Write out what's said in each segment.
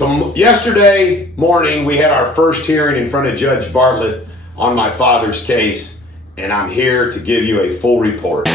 Yesterday morning, we had our first hearing in front of Judge Bartlett on my father's case, and I'm here to give you a full report.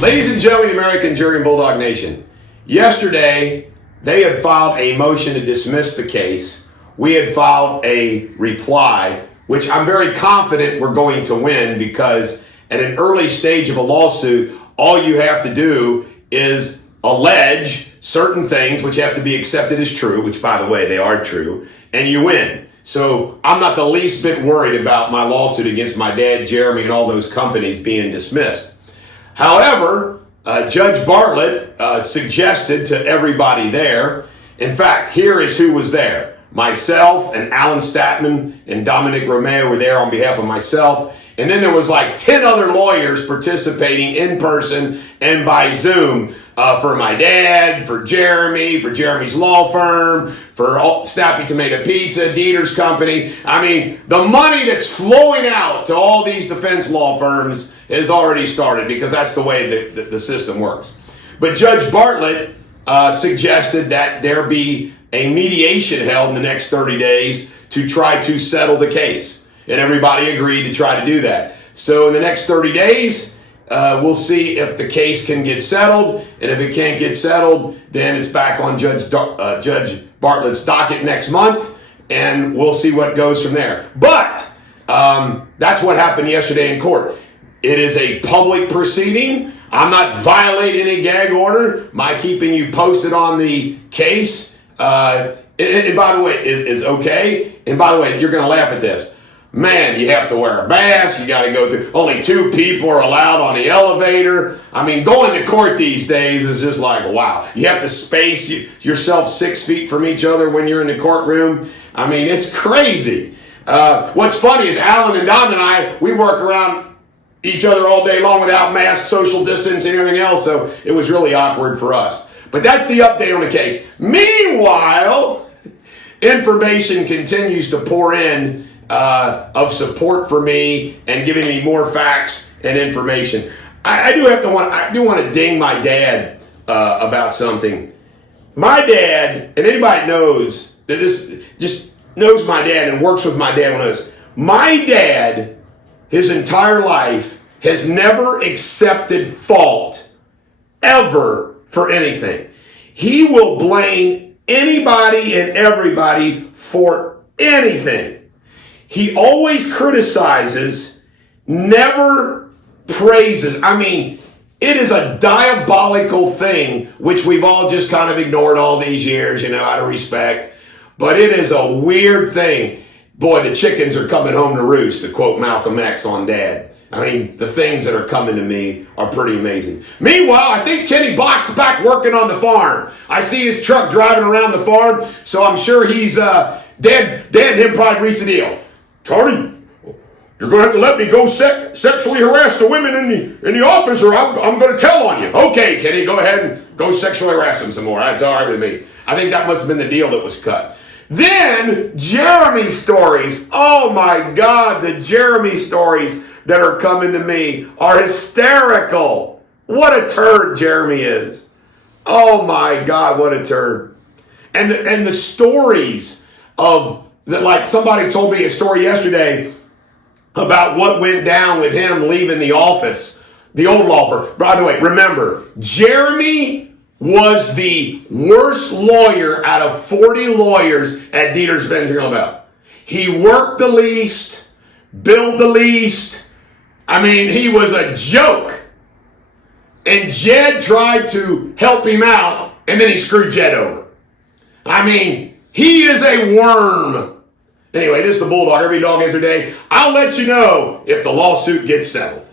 Ladies and gentlemen, American Jury and Bulldog Nation, yesterday they had filed a motion to dismiss the case. We had filed a reply, which I'm very confident we're going to win, because at an early stage of a lawsuit, all you have to do is allege certain things which have to be accepted as true, which, by the way, they are true, and you win. So I'm not the least bit worried about my lawsuit against my dad, Jeremy, and all those companies being dismissed. However, Judge Bartlett suggested to everybody there, in fact, here is who was there. Myself and Alan Statman and Dominic Romeo were there on behalf of myself. And then there was like 10 other lawyers participating in person and by Zoom for my dad, for Jeremy, for Jeremy's law firm, for Snappy Tomato Pizza, Deters Company. I mean, the money that's flowing out to all these defense law firms has already started, because that's the way that the system works. But Judge Bartlett suggested that there be a mediation held in the next 30 days to try to settle the case. And everybody agreed to try to do that. So in the next 30 days, we'll see if the case can get settled. And if it can't get settled, then it's back on Judge Bartlett's docket next month. And we'll see what goes from there. But that's what happened yesterday in court. It is a public proceeding. I'm not violating a gag order. My keeping you posted on the case, and by the way, is okay. And by the way, you're going to laugh at this. Man, you have to wear a mask. You got to go through. Only 2 people are allowed on the elevator. I mean, going to court these days is just like, wow. You have to space yourself 6 feet from each other when you're in the courtroom. I mean, it's crazy. What's funny is Alan and Don and I, we work around each other all day long without masks, social distance, and everything else. So it was really awkward for us. But that's the update on the case. Meanwhile, information continues to pour in of support for me and giving me more facts and information. I do want to ding my dad about something. My dad, and anybody that knows that this just knows my dad and works with my dad on this. My dad, his entire life, has never accepted fault ever for anything. He will blame anybody and everybody for anything. He always criticizes, never praises. I mean, it is a diabolical thing, which we've all just kind of ignored all these years, out of respect. But it is a weird thing. Boy, the chickens are coming home to roost, to quote Malcolm X on Dad. I mean, the things that are coming to me are pretty amazing. Meanwhile, I think Kenny Block's back working on the farm. I see his truck driving around the farm, so I'm sure he's, Dad and him probably reached the deal. Charlie, you're going to have to let me go sexually harass the women in the office, or I'm going to tell on you. Okay, Kenny, go ahead and go sexually harass them some more. That's all right with me. I think that must have been the deal that was cut. Then, Jeremy stories. Oh my God, the Jeremy stories that are coming to me are hysterical. What a turd Jeremy is. Oh my God, what a turd. And the stories of that, like somebody told me a story yesterday about what went down with him leaving the office, the old law firm. By the way, remember, Jeremy was the worst lawyer out of 40 lawyers at Deters Bell. He worked the least, billed the least. I mean, he was a joke. And Jed tried to help him out, and then he screwed Jed over. I mean, he is a worm. Anyway, this is the Bulldog. Every dog has their day. I'll let you know if the lawsuit gets settled.